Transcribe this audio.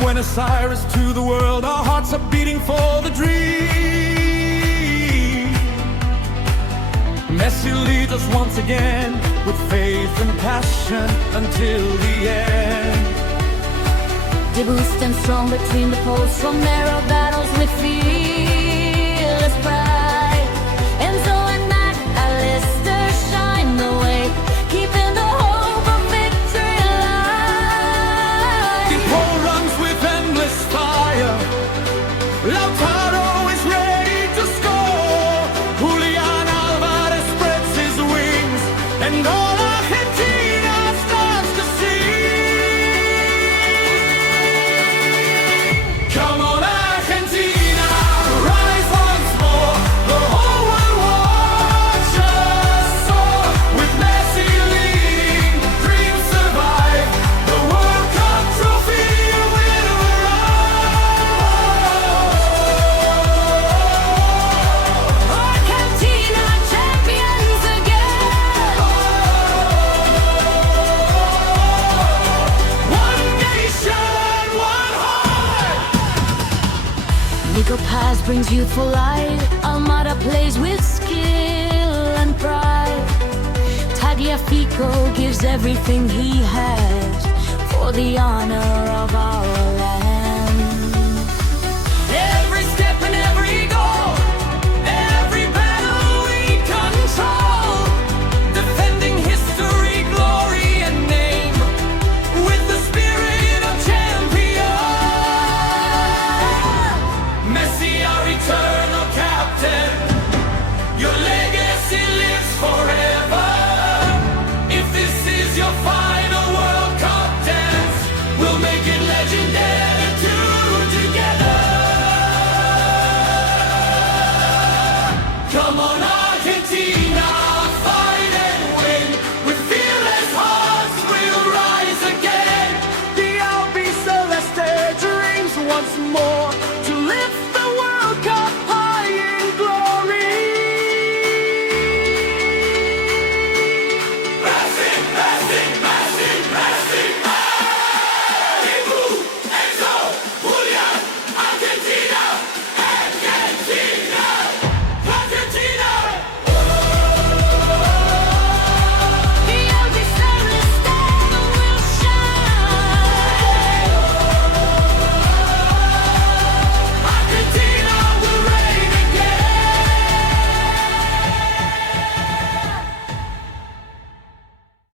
Buenos Aires to the world, our hearts are beating for the dream. Messi leads us once again with faith and passion until the end. Debut stand strong between the poles, from narrow battles with fearless pride. Enzo and Matt Alistair shine the way, keeping the hope of victory alive. The pole runs with endless fire, Lautaro is ready to score. Julian Alvarez spreads his wings, and all Argentina starts to sing. Come on Argentina, rise once more. The whole world watch us soar. With Messi leading, dreams survive. The World Cup trophy will arrive. Argentina champions again. One nation, one heart. Nico Paz brings youthful light. Almada plays with skill and pride. Tagliafico gives everything he has for the honor of our land. Every step and every goal, every battle we control, defending history, glory and name, with the spirit of champion. Messi, our eternal captain, your legacy lives forever. If this is your final World Cup dance, we'll make it legendary together. Come on Argentina, fight and win. With fearless hearts we'll rise again. The Albi Celeste dreams once more.